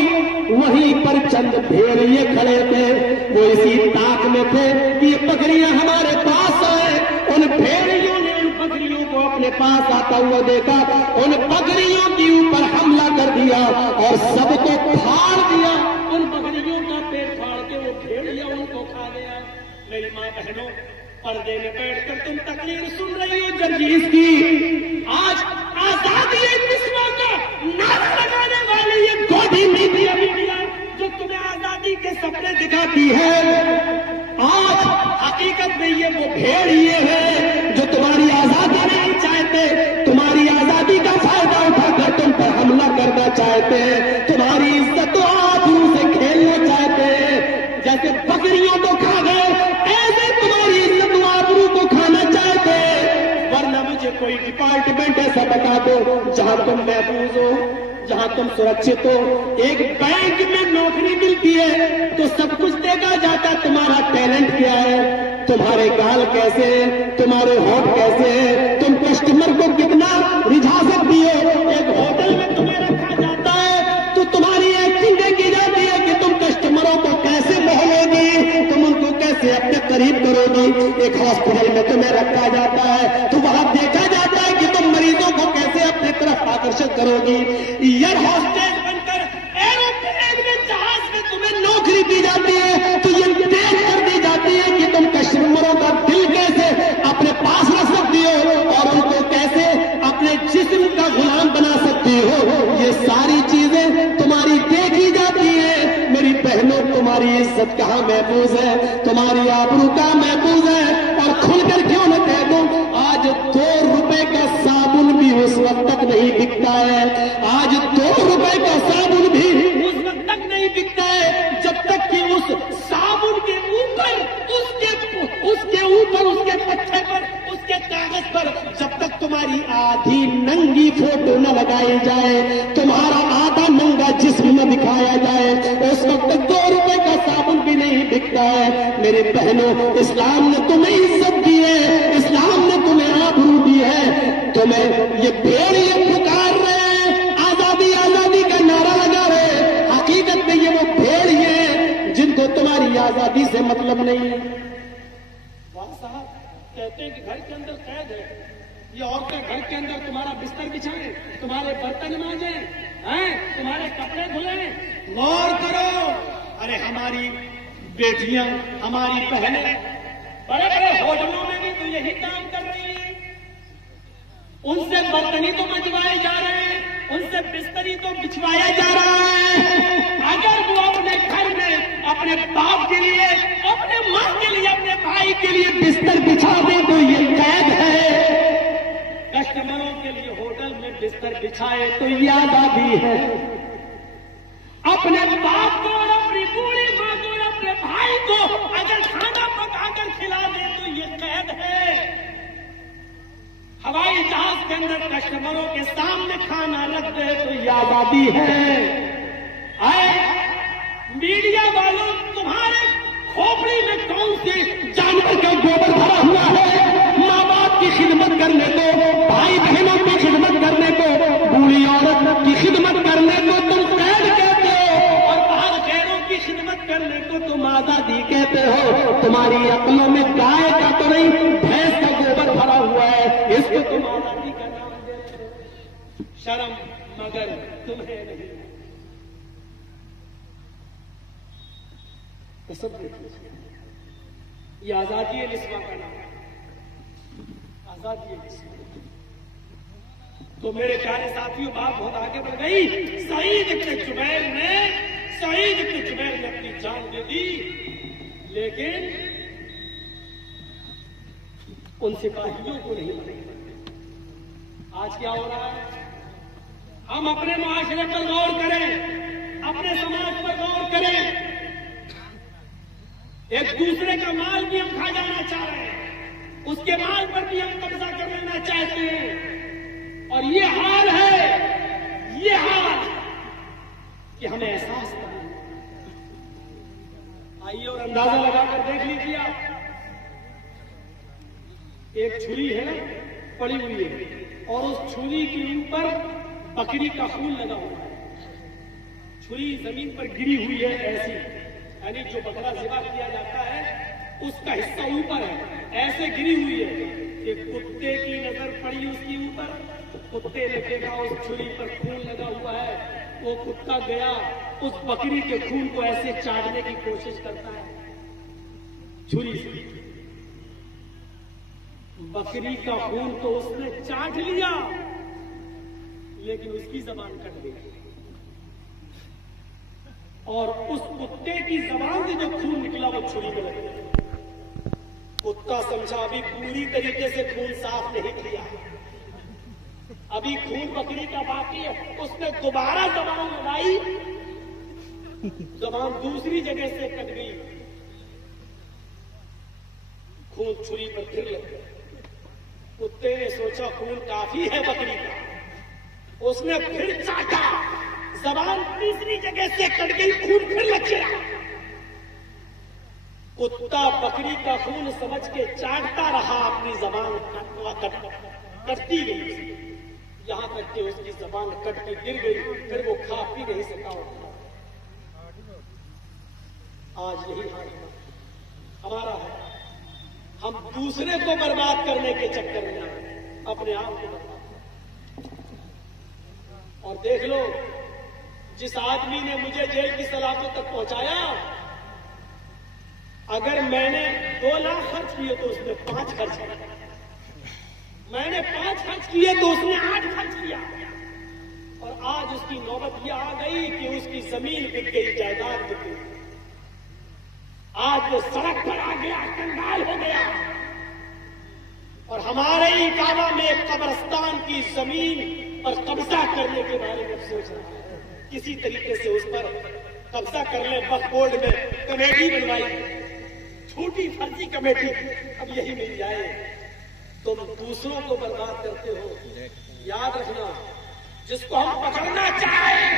वहीं पर चंद भेड़िए खड़े थे, वो इसी ताक में थे कि ये बकरियां हमारे पास आए। उन भेड़ियों ने उन बकरियों को अपने पास आता हुआ देखा, उन बकरियों के ऊपर हमला कर दिया और सबको फाड़ दिया। उन बकरियों का पेट फाड़ के वो भेड़िया उनको खा गया। मेरी माँ बहनों, पर्दे में बैठकर तुम तकरीर सुन रही हो जर्जीस की, आज आजादी निस्वा का नारा लगाने वाली ये गोदी मीडिया जो तुम्हें आजादी के सपने दिखाती है, आज हकीकत में ये वो भेड़िए हैं जो तुम्हारी आजादी नहीं चाहते, तुम्हारी आजादी का फायदा उठाकर तुम पर हमला करना चाहते हैं, तुम्हारी इज्जत आबरू से खेलना चाहते हैं। जैसे बकरियों को खा गए, ऐसे तुम्हारी इज्जत आबरू को खाना चाहते हैं। वरना मुझे कोई डिपार्टमेंट ऐसा बता दो जहां तुम महफूज हो, जहां तुम सुरक्षित हो। एक बैंक में नौकरी मिलती है तो सब कुछ देखा जाता, तुम्हारा टैलेंट क्या है, तुम्हारे गाल कैसे हैं, तुम्हारे होठ कैसे हैं, तुम कस्टमर को कितना रिझा सकती हो। एक होटल में तुम्हें रखा जाता है तो तुम्हारी एक्टिंग देखी जाती है कि तुम कस्टमरों को कैसे मोहलोगी, तुम उनको कैसे अपने करीब करोगी। एक हॉस्पिटल में तुम्हें रखा जाता है तो वहां देखा जाता है कि तुम मरीजों को कैसे अपने तरफ आकर्षित करोगी। एयर हॉस्टेस बनकर एरोप्लेन में, जहाज में तुम्हें नौकरी दी जाती है तो ये देख कर दी जाती है कि तुम कस्टमरों का दिल कैसे अपने पास रख सकती हो और उनको कैसे अपने जिस्म का गुलाम बना सकती हो। ये सारी चीज महफूज है, तुम्हारी आबरू का महफूज है। और खुलकर क्यों न कह दूं, आज 2 रुपए का साबुन भी उस वक्त तक नहीं बिकता है। आज 2 रुपए का साबुन भी उस वक्त तक नहीं बिकता है जब तक कि उस साबुन के ऊपर उसके पत्थर पर, उसके कागज पर जब तक तुम्हारी आधी नंगी फोटो न लगाई जाए, तुम्हारा आधा नंगा जिस्म न दिखाया जाए, उस वक्त तक 2 रुपए का साबुन भी नहीं बिकता है। मेरे बहनों, इस्लाम ने तुम्हें इज्जत दी है, इस्लाम ने तुम्हें आबरू दी है। तुम्हें ये भेड़िए पुकार रहे हैं, आजादी आजादी का नारा लगा रहे, हकीकत में ये वो भेड़िए हैं जिनको तुम्हारी आजादी से मतलब नहीं है। साहब कहते हैं कि घर के अंदर कैद है, ये औरतें घर के अंदर तुम्हारा बिस्तर बिछाएं, तुम्हारे बर्तन मांजें, तुम्हारे कपड़े धुलें। गौर करो, अरे हमारी बेटियां, हमारी बहनें बड़े बड़े होटलों में भी तो यही काम कर रही हैं। उनसे बर्तनी तो मंजवाए जा रहे हैं, उनसे बिस्तरी तो बिछवाया जा रहा है। अगर वो अपने घर में अपने बाप के लिए, अपने मां के लिए, अपने भाई के लिए बिस्तर बिछा दे तो ये कैद है। कस्टमरों के लिए होटल में बिस्तर बिछाए तो ये आजादी है। अपने बाप को और अपनी बूढ़ी मां को और अपने भाई को अगर खाना पकाकर खिला दे तो ये कैद है। हवाई जहाज के अंदर कस्टमरों के सामने खाना रख दे तो ये आजादी है। आए मीडिया वालों, तुम्हारे खोपड़ी में कौन से जानवर का गोबर भरा हुआ है? माँ बाप की खिदमत करने को, भाई बहनों की खिदमत करने को, बूढ़ी औरत की खिदमत करने को तुम कैद कहते हो, और बाहर गैरों की खिदमत करने को तुम आजादी कहते हो। तुम्हारी अक्लों में गाय का तो नहीं, भैंस का गोबर भरा हुआ है, इसको तुम आजादी का नाम देते हो। शर्म मगर तुम्हें नहीं। तो सब देखिए, ये आजादी है निस्वा का नाम, आजादी है निस्वा। तो मेरे प्यारे साथियों, बात बहुत आगे बढ़ गई। सईद इब्न जुबैर ने अपनी जान दे दी, लेकिन उन सिपाहियों को नहीं मारा। आज क्या हो रहा है? हम अपने मुआशरे पर गौर करें, अपने समाज पर गौर करें। एक दूसरे का माल भी हम खा जाना चाह रहे हैं, उसके माल पर भी हम कब्जा कर लेना चाहते हैं। और ये हाल है, ये हाल कि हमें एहसास करना। आइए और अंदाजा लगाकर देख लीजिए आप। एक छुरी है ना, पड़ी हुई है, और उस छुरी के ऊपर बकरी का खून लगा हुआ है। छुरी जमीन पर गिरी हुई है ऐसी, यानी जो बकरा ज़िबा किया जाता है उसका हिस्सा ऊपर है, ऐसे गिरी हुई है कि कुत्ते की नजर पड़ी उसके ऊपर, कुत्ते ने देखा उस छुरी पर खून लगा हुआ है, वो कुत्ता गया उस बकरी के खून को ऐसे चाटने की कोशिश करता है छुरी से। बकरी का खून तो उसने चाट लिया, लेकिन उसकी जबान कट गई, और उस कुत्ते की जबान से जो खून निकला वो छुरी में लग गया। कुत्ता समझा अभी पूरी तरीके से खून साफ नहीं किया, अभी खून बकरी का बाकी है। उसने दोबारा जबान लगाई, जबान दूसरी जगह से कट गई, खून छुरी पर फिर लग गया। कुत्ते ने सोचा खून काफी है बकरी का, उसने फिर चाटा, जबान तीसरी जगह से कट गई, खून फिर लग गया। कुत्ता बकरी का खून समझ के चाटता रहा, अपनी जबान कटती गई, यहां तक कि उसकी जबान कट के गिर गई, फिर वो खा पी नहीं सका। आज यही हाल हमारा है, हम दूसरे को बर्बाद करने के चक्कर में अपने आप को बर्बाद। और देख लो, जिस आदमी ने मुझे जेल की सलाखों तक पहुंचाया, अगर मैंने 2 लाख खर्च किए तो उसने 5 खर्च किया, मैंने 5 खर्च किए तो उसने 8 खर्च किया। और आज उसकी नौबत यह आ गई कि उसकी जमीन बिक गई, जायदाद बिक गई। आज वो सड़क पर आ गया, कंगाल हो गया। और हमारे ही काबा में कब्रिस्तान की जमीन पर कब्जा करने के बारे में सोच रहा है, किसी तरीके से उस पर कब्जा कर ले। वक्फ बोर्ड में कमेटी बनवाई, छोटी फर्जी कमेटी, अब यही मिल जाए। तुम दूसरों को बर्बाद करते हो। याद रखना, जिसको हम पकड़ना चाहें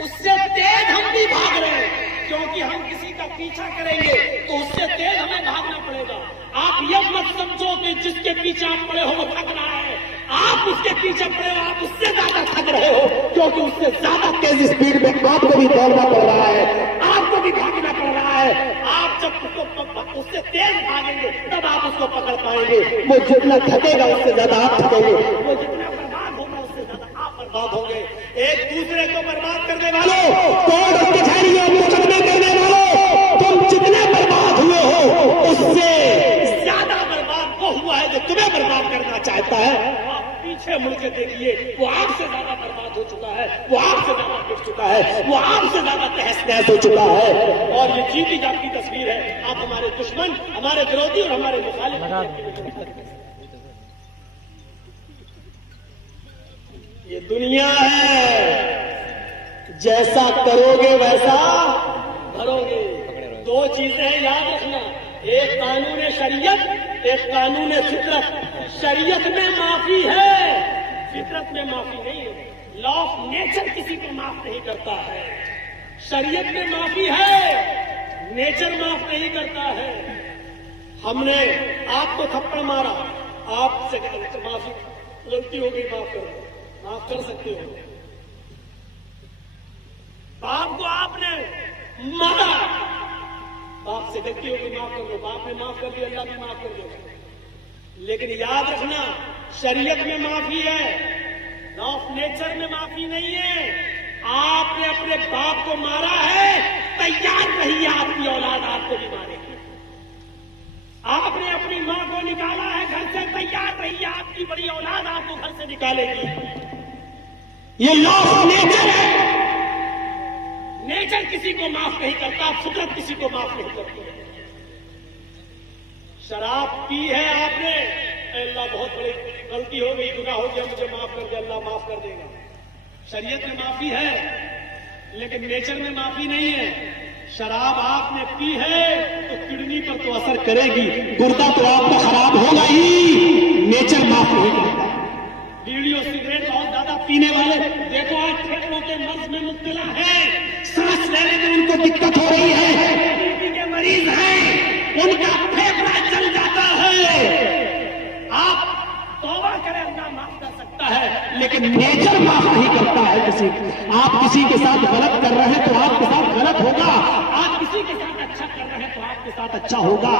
उससे तेज हम भी भाग रहे हैं, क्योंकि हम किसी का पीछा करेंगे तो उससे तेज हमें भागना पड़ेगा। आप यह मत समझो कि जिसके पीछे आप पड़े हो वो थक रहा है। आप उसके पीछे पड़े हो, आप उससे ज्यादा थक रहे हो, क्योंकि उससे ज्यादा तेज स्पीड में आपको भी दौड़ना पड़ रहा है, आपको भी भागना पड़ रहा है। आप जब उससे तेज भागेंगे तब आप उसको पकड़ पाएंगे। वो जितना थकेगा उससे ज्यादा आप थकेंगे, वो जितना बर्बाद होगा उससे ज्यादा आप बर्बाद होंगे। एक दूसरे को बर्बाद करने वालों, कोर्ट कचहरियों में मुकदमे करने वालों, तुम जितने बर्बाद हुए हो उससे ज्यादा बर्बाद वो हुआ है जो तुम्हें बर्बाद करना चाहता है। आप पीछे मुड़ के देखिए, वो आपसे ज्यादा बर्बाद हो चुका है, वो आपसे ज्यादा गिर चुका है, वो आपसे ज्यादा तहस नहस हो चुका है। और ये जीती जाती तस्वीर है। आप हमारे दुश्मन, हमारे विरोधी और हमारे मुखालिफ, ये दुनिया है, जैसा करोगे वैसा भरोगे। दो चीजें याद रखना, एक कानून शरीयत, एक कानून फितरत। शरीयत में माफी है, फितरत में माफी नहीं है। लॉ ऑफ नेचर किसी को माफ नहीं करता है। शरीयत में माफी है, नेचर माफ नहीं करता है। हमने आपको थप्पड़ मारा, आपसे माफी, गलती हो गई, माफ कर दो, माफ कर सकते हो। बाप को आपने मारा, बाप से गलती हो गई, माफ कर दो, बाप ने माफ कर दिया, अल्लाह भी माफ कर देगा। लेकिन याद रखना, शरीयत में माफी है, लॉ ऑफ नेचर में माफी नहीं है। आपने अपने बाप को मारा है, तैयार रहिए, आपकी औलाद आपको भी मारेगी। आपने अपनी मां को निकाला है घर से, तैयार रहिए, आपकी बड़ी औलाद आपको घर से निकालेगी। ये लॉ ऑफ नेचर है। नेचर किसी को माफ नहीं करता, फितरत किसी को माफ नहीं करती। शराब पी है आपने, अल्लाह बहुत बड़ी गलती हो गई, गुनाह हो गया, मुझे माफ कर दे, अल्लाह माफ कर देगा। शरीयत में माफी है, लेकिन नेचर में माफी नहीं है। शराब आपने पी है तो किडनी पर तो असर करेगी, गुर्दा तो आपका खराब होगा ही, नेचर माफ नहीं करता। बीड़ियों सिगरेट बहुत ज्यादा पीने वाले देखो आज फेफड़ों के मर्ज में मुब्तला है, सांस लेने में उनको दिक्कत हो रही है, बीपी के मरीज हैं, उनका फेफड़ा जल जाता है। आप तौबा करें, अल्लाह माफ कर सकता है, लेकिन नेचर माफ नहीं करता है किसी को। आप किसी के साथ गलत कर रहे हैं तो आपके साथ गलत होगा, आप किसी के साथ अच्छा कर रहे हैं तो आपके साथ अच्छा होगा।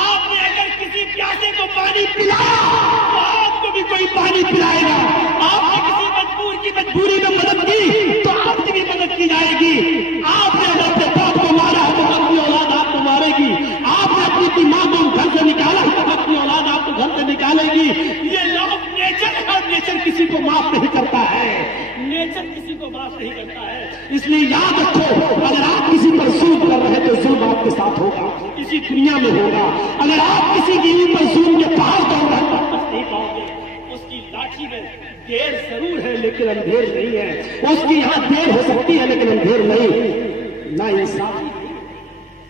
आपने अगर किसी प्यासे को पानी पिलाया तो आपको भी कोई पानी पिलाएगा। आपने किसी मजबूर की मजबूरी में मदद की तो आपकी भी मदद की जाएगी। आपने अगर अपने बाप को मारा तो अपनी औलाद आपको मारेगी। आपने अपनी मां को घर से निकाला तो अपनी औलाद आपको घर से निकालेगी। ये लॉ ऑफ नेचर है, नेचर किसी को माफ नहीं करता है, नेचर किसी को माफ नहीं करता है। इसलिए याद रखो, अगर आप किसी पर जुल्म कर रहे हैं तो जुल्म आपके साथ होगा, इसी दुनिया में होगा। अगर आप किसी के ऊपर जुल्म के पहाड़ तोड़ रहे हैं तो वापस नहीं पाओगे। उसकी लाठी में देर जरूर है लेकिन अंधेर नहीं है, उसकी यहाँ देर हो सकती है लेकिन अंधेर नहीं।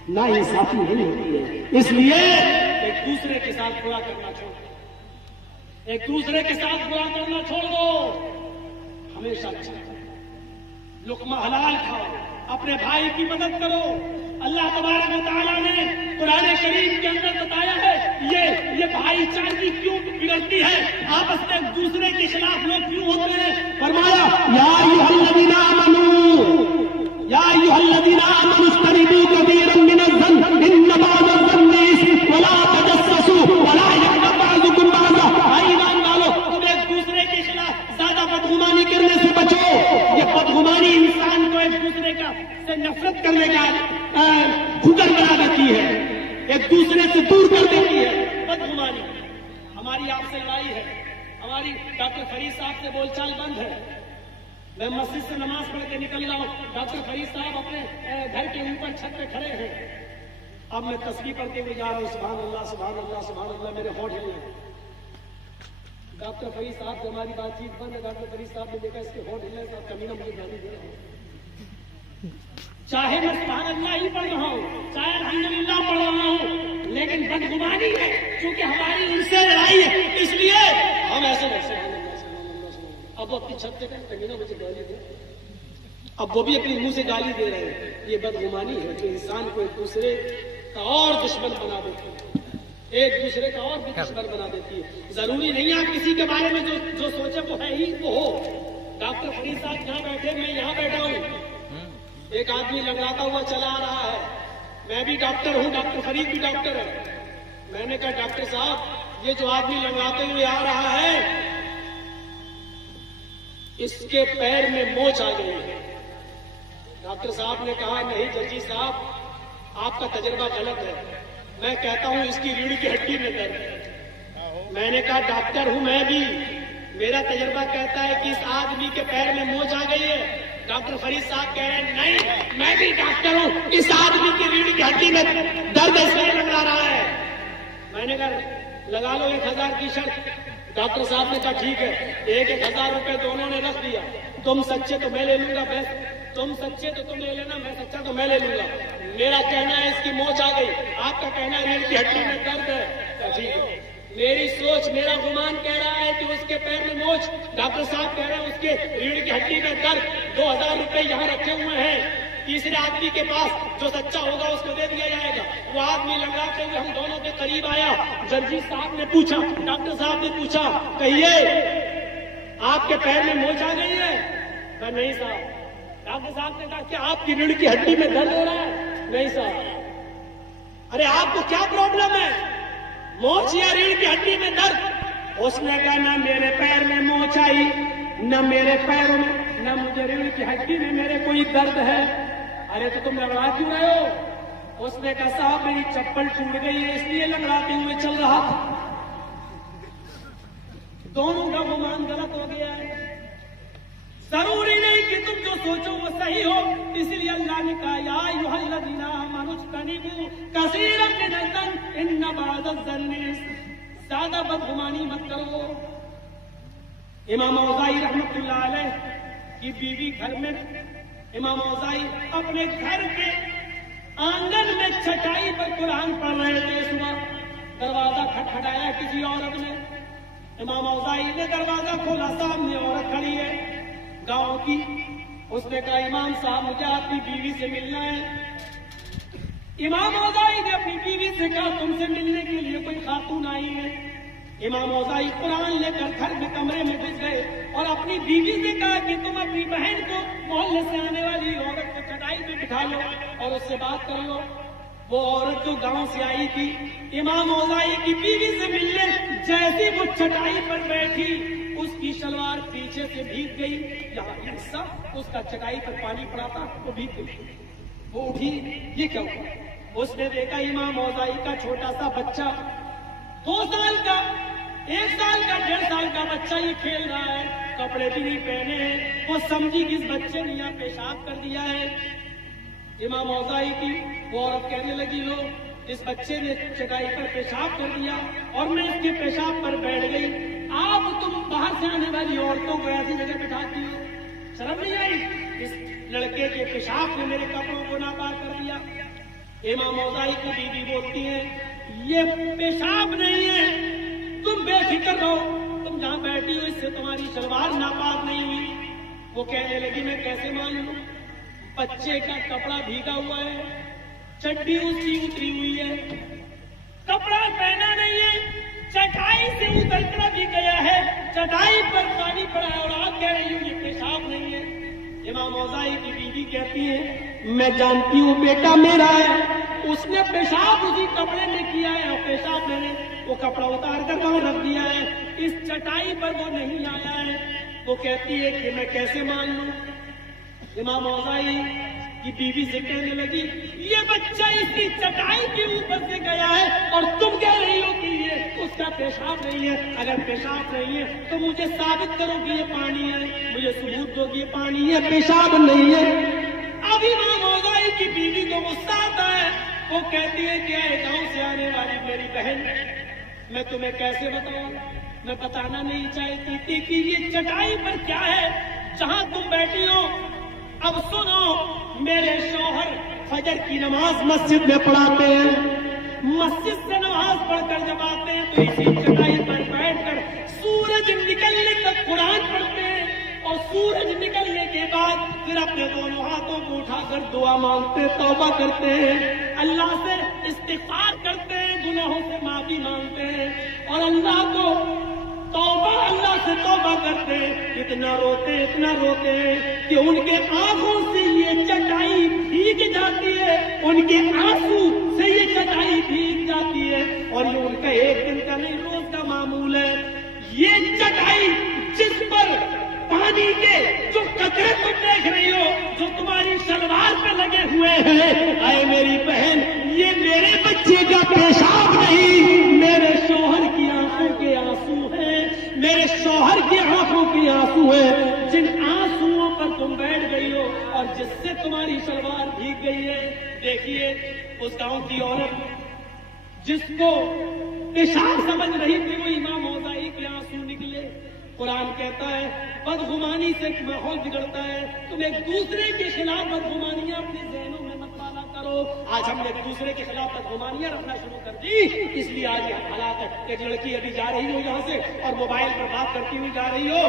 ना इंसाफी नहीं होती है। इसलिए एक दूसरे के साथ बुरा करना छोड़ दो, एक दूसरे के साथ बुरा करना छोड़ दो, हमेशा अच्छा लुक्मा हलाल खाओ, अपने भाई की मदद करो। अल्लाह तबारक व तआला ने कुरान करीम के अंदर बताया है ये भाईचारगी क्यों बिगड़ती है, आपस में एक दूसरे के खिलाफ लोग क्यों होते हैं। फरमाया या अय्युहल्लज़ीना आमनू इज्तनिबू कसीरन मिनज़्ज़न्न इन्न बअज़-ज़न्नि इस्म वला तजस्ससू वला यग़्तब बअज़ुकुम बअज़ा। ईमान वालों, तुम एक दूसरे के खिलाफ ज्यादा बदगुमानी करने से बचो। ये बदगुमानी इंसान को एक दूसरे का से नफरत करने का खुकर बना देती है, एक दूसरे से दूर कर देती है। बदगुमानी हमारी आपसे लड़ाई है, हमारी डॉक्टर फरीद साहब से बोलचाल बंद है। मैं मस्जिद से नमाज पढ़ के निकल रहा हूँ, डॉक्टर फरीद साहब अपने घर के ऊपर छत पे खड़े हैं, अब मैं तस्बीह पढ़ते हुए जा रहा हूँ, सुभान अल्लाह सुभान अल्लाह सुभान अल्लाह, मेरे होठ हिल रहे। डॉक्टर फरीद साहब से हमारी बातचीत बंद है। डॉक्टर फरीद साहब ने देखा इसके होठ हिल रहे, साहब कमीना मुझे गाली दे रहा हूँ। चाहे मैं सुभान अल्लाह ही पढ़ रहा हूँ, चाहे अल्हम्दुलिल्लाह पढ़ रहा हूँ, लेकिन बदगुमानी है, क्योंकि हमारी उनसे लड़ाई है, इसलिए हम ऐसे वैसे। अब वो अपनी छत से कमीना मुझे गाली दे, अब वो भी अपने मुंह से गाली दे रहे हैं। ये बदगुमानी है जो इंसान को एक दूसरे का और दुश्मन बना देती है, एक दूसरे का और भी दुश्मन बना देती है। जरूरी नहीं आप किसी के बारे में जो सोचे वो है ही वो हो। डॉक्टर फरीद साहब जहाँ बैठे, मैं यहाँ बैठा हूँ, एक आदमी लड़ाता हुआ चला आ रहा है। मैं भी डॉक्टर हूँ, डॉक्टर फरीद भी डॉक्टर है। मैंने कहा डॉक्टर साहब ये जो आदमी लड़ाते हुए आ रहा है, इसके पैर में मोच आ गई है। डॉक्टर साहब ने कहा नहीं जजी साहब, आपका तजुर्बा गलत है। मैं कहता हूं इसकी रीढ़ की हड्डी में दर्द है। मैंने कहा डॉक्टर हूं मैं भी, मेरा तजुर्बा कहता है कि इस आदमी के पैर में मोच आ गई है। डॉक्टर फरीद साहब कह रहे हैं नहीं मैं भी डॉक्टर हूं, इस आदमी की रीढ़ की हड्डी में दर्द इसलिए लगा रहा है। मैंने कहा लगा लो 1000 की शर्त। डॉक्टर साहब ने कहा ठीक है, 1,000 रुपए दोनों ने रख दिया। तुम सच्चे तो मैं ले लूंगा, तुम सच्चे तो तुम ले लेना, मैं सच्चा तो मैं ले लूंगा। मेरा कहना है इसकी मोच आ गई, आपका कहना है रीढ़ की हड्डी में दर्द है। ठीक है, मेरी सोच मेरा गुमान कह रहा है कि उसके पैर में मोच, डॉक्टर साहब कह रहे हैं उसके रीढ़ की हड्डी में दर्द। 2,000 रुपए यहाँ रखे हुए हैं, तीसरे आदमी के पास जो सच्चा होगा उसको दे दिया जाएगा। वो आदमी लड़ाते हुए हम दोनों के करीब आया। जर्जी साहब ने पूछा, डॉक्टर साहब ने पूछा कहिए आपके पैर में मोच आ गई है? कहा नहीं साहब। डॉक्टर साहब ने कहा क्या आपकी रीढ़ की हड्डी में दर्द हो रहा है? नहीं साहब। अरे आपको क्या प्रॉब्लम है, मोच या रीढ़ की हड्डी में दर्द? उसने कहा ना मेरे पैर में मोच आई, न मेरे पैरों में, न मुझे रीढ़ की हड्डी में मेरे कोई दर्द है। अरे तो तुम लंगड़ा क्यों रहे हो? उसने कहा साहब मेरी चप्पल टूट गई है इसलिए लंगड़ाते हुए चल रहा था। दोनों का गुमान गलत हो गया है। जरूरी नहीं कि तुम जो सोचो वो सही हो, इसलिए अल्लाह ने कहा या अय्युहल्लज़ीना आमनू इज्तनिबू कसीरन मिनज़्ज़न्न इन्न बअज़-ज़न्नि, ज्यादा बदगुमानी मत करो। इमाम औज़ाई रहमतुल्लाह अलैह की बीवी घर में, इमाम औज़ाई अपने घर के आंगन में चटाई पर कुरान पढ़ रहे थे। सुबह दरवाजा खटखटाया किसी औरत ने। इमाम औज़ाई ने दरवाजा खोला, सामने औरत खड़ी है गांव की। उसने कहा इमाम साहब मुझे आपकी बीवी से मिलना है। इमाम औज़ाई ने अपनी बीवी से कहा तुमसे मिलने के लिए कोई खातून आई है। इमाम औज़ाई कुरान लेकर घर में कमरे में घुस गए और अपनी बीवी से कहा कि तुम अपनी बहन को मोहल्ले से आने वाली औरत को चटाई पे बिठा लो और उससे बात कर लो। वो औरत जो गांव से आई थी इमाम औज़ाई की बीवी से मिलने, जैसी वो चटाई पर बैठी उसकी शलवार पीछे से भीग गई। यहाँ हिस्सा उसका चटाई पर पानी पड़ा था वो भीग गई। वो उठी, ये क्या हुआ? उसने देखा इमाम औज़ाई का छोटा सा बच्चा, 2 साल का, 1 साल का, 1.5 साल का बच्चा ये खेल रहा है, कपड़े भी नहीं पहने हैं। वो समझी कि इस बच्चे ने यहाँ पेशाब कर दिया है। इमाम औज़ाई की वो औरत कहने लगी लो इस बच्चे ने चटाई पर पेशाब कर दिया और मैं इसके पेशाब पर बैठ गई। आप तुम बाहर से आने वाली औरतों को ऐसी जगह बिठाती हो, शर्म नहीं आई? इस लड़के के पेशाब ने मेरे कपड़ों को नापाक कर दिया। इमाम औज़ाई की बीवी बोलती है ये पेशाब नहीं है, तुम बेफिक्र रहो, तुम जहां बैठी हो इससे तुम्हारी सलवार नापाक नहीं हुई। वो कहने लगी मैं कैसे मान लूं, बच्चे का कपड़ा भीगा हुआ है, चड्डी उसकी उतरी हुई है, कपड़ा पहना नहीं है, चटाई से उतरना भी गया है, चटाई पर पानी पड़ा है और आप कह रही हो ये पेशाब नहीं है। इमाम औज़ाई की बीवी कहती है मैं जानती हूँ बेटा मेरा है, उसने पेशाब उसी कपड़े में किया है और पेशाब मैंने वो कपड़ा उतार कर वहां रख दिया है, इस चटाई पर वो नहीं आया है। वो कहती है कि मैं कैसे मान लूं? इमाम औज़ाई की बीवी से कहने लगी ये बच्चा इसकी चटाई के ऊपर से गया है और तुम कह रही हो कि ये उसका पेशाब नहीं है। अगर पेशाब नहीं है तो मुझे साबित करो कि ये पानी है, मुझे सबूत दो कि ये पानी है, पेशाब नहीं है। अब इमाम औज़ाई की बीवी को गुस्सा आता है। वो कहती है कि आए गांव से आने वाली मेरी बहन, मैं तुम्हें कैसे बताऊं, मैं बताना नहीं चाहती थी कि ये चटाई पर क्या है जहां तुम बैठी हो। अब सुनो, मेरे शौहर फजर की नमाज मस्जिद में पढ़ाते हैं, मस्जिद से नमाज पढ़कर जब आते हैं तो इसी चटाई पर बैठकर सूरज निकलने तक कुरान पढ़ते हैं, और सूरज निकलने के बाद फिर अपने दोनों हाथों को उठाकर दुआ मांगते, तौबा करते हैं, अल्लाह से इस्तिग़फ़ार करते हैं, गुनाहों से माफी मांगते हैं, और अल्लाह से तौबा करते हैं। इतना रोते हैं कि उनके आंखों से ये चटाई भीग जाती है, उनके आंसू से ये चटाई भीग जाती है, और ये उनका एक दिन का नहीं, रोज का मामूल है। ये चटाई जिस पर पानी के जो कतरे तुम देख रही हो, जो तुम्हारी सलवार पे लगे हुए हैं, आए मेरी बहन, ये मेरे बच्चे का पेशाब नहीं, मेरे शौहर की आंखों के आंसू हैं, मेरे शौहर की आंखों की आंसू हैं, जिन आंसुओं पर तुम बैठ गई हो और जिससे तुम्हारी सलवार भीग गई है। देखिए, उस गांव की औरत जिसको पेशाब समझ रही थी, वो इमाम औज़ाई के आंसू निकले। कुरान कहता है बदगुमानी से माहौल बिगड़ता है, तुम एक दूसरे के खिलाफ बदगुमानियां अपने ज़हनों में मत पाला करो। आज हमने एक दूसरे के खिलाफ बदगुमानियां रखना शुरू कर दी, इसलिए आज यह हालात है। एक लड़की अभी जा रही हो यहाँ से और मोबाइल पर बात करती हुई जा रही हो,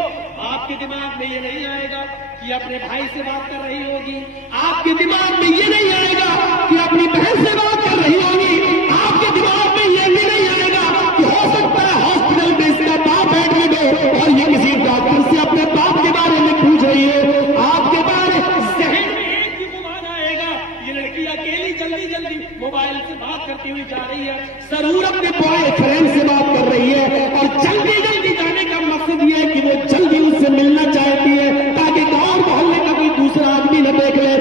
आपके दिमाग में ये नहीं आएगा कि अपने भाई से बात कर रही होगी, आपके दिमाग में ये नहीं आएगा कि अपनी बहन से बात कर रही होगी, आपके दिमाग में ये भी नहीं आएगा कि हो सकता है हॉस्पिटल में इसका बाप बैठने दो और ये किसी डॉक्टर से अपने बाप के बारे में पूछ रही है। आपके बारे जहन में एक ही गुमान आएगा, ये लड़की अकेली जल्दी मोबाइल से बात करती हुई जा रही है, जरूर अपने बॉयफ्रेंड से बात कर रही है, और जल्दी जाने का मकसद ये है कि वो जल्दी उससे मिलना चाहती है ताकि गांव मोहल्ले का कोई दूसरा आदमी न देख ले।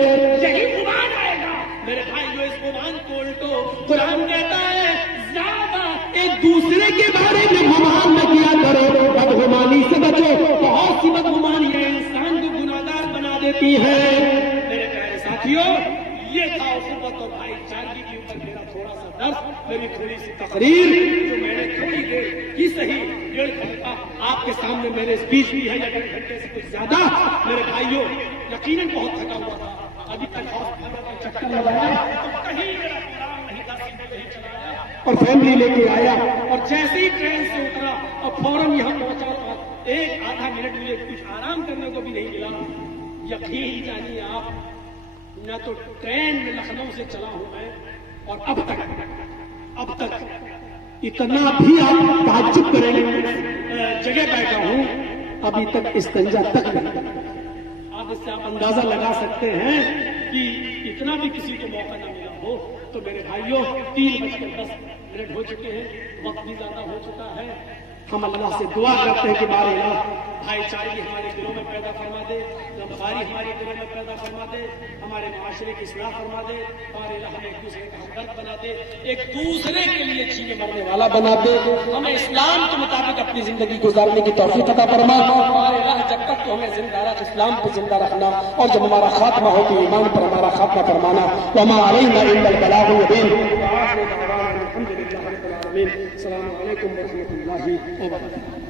यही गुमान आएगा मेरे भाई, जो इस गुमान को उल्टो। कुरान कहता है ज्यादा एक दूसरे के बारे में गुमान न किया करो, बदगुमानी से बचो। बहुत सी बदगुमानियां इंसान को गुनाहगार बना देती है। मेरे प्यारे साथियों, ये था उखुवत और भाईचारगी के ऊपर मेरा थोड़ा सा दर्स, मेरी थोड़ी सी तकरीर, जो मैंने थोड़ी देर की सही 1.5 घंटा आपके सामने मेरे स्पीच भी है, या 1.5 घंटे से कुछ ज्यादा। मेरे भाइयों, यकीनन बहुत थका हुआ था, अभी तक हॉस्पिटल का चक्कर लगाया तो कहीं मेरा प्रोग्राम नहीं था, सीधे कहीं चलाया और फैमिली लेके आया, और जैसे ही ट्रेन से उतरा और फौरन यहाँ पहुंचा, तो 1-आधा मिनट मुझे कुछ आराम करने को भी नहीं मिला। यकीन जानिए आप, न तो ट्रेन में लखनऊ से चला हूं मैं, और अब तक इतना भी आप ताज्जुब करेंगे, जगह बैठा हूं, अभी तक इस्तिंजा तक नहीं। आप इससे आप अंदाजा लगा सकते हैं कि इतना भी किसी को मौका न मिला हो। तो मेरे भाइयों, 3:10 हो चुके हैं, वक्त भी ज्यादा हो चुका है। हम अल्लाह से दुआ करते हैं कि बारे भाईचारे हमारे दिलों में पैदा फरमा दे, रमजारी हमारे दिलों में पैदा फरमा दे, हमारे माशरे की इस्लाह फरमा दे, हमारे हमें एक दूसरे का हमदर्द बना दे, एक दूसरे के लिए जीने मरने वाला बना दे, हमें इस्लाम के मुताबिक अपनी जिंदगी गुजारने की तौफीक अता फरमा। हमारे अल्लाह जब तक तो हमें जिंदा रख, इस्लाम पे जिंदा रखना, और जब हमारा खात्मा हो तो ईमान पर हमारा खात्मा फरमाना। वमा अलैना इल्लल बलागुल मुबीन। अस्सलामु अलैकुम व रहमतुल्लाहि व बरकातुहू।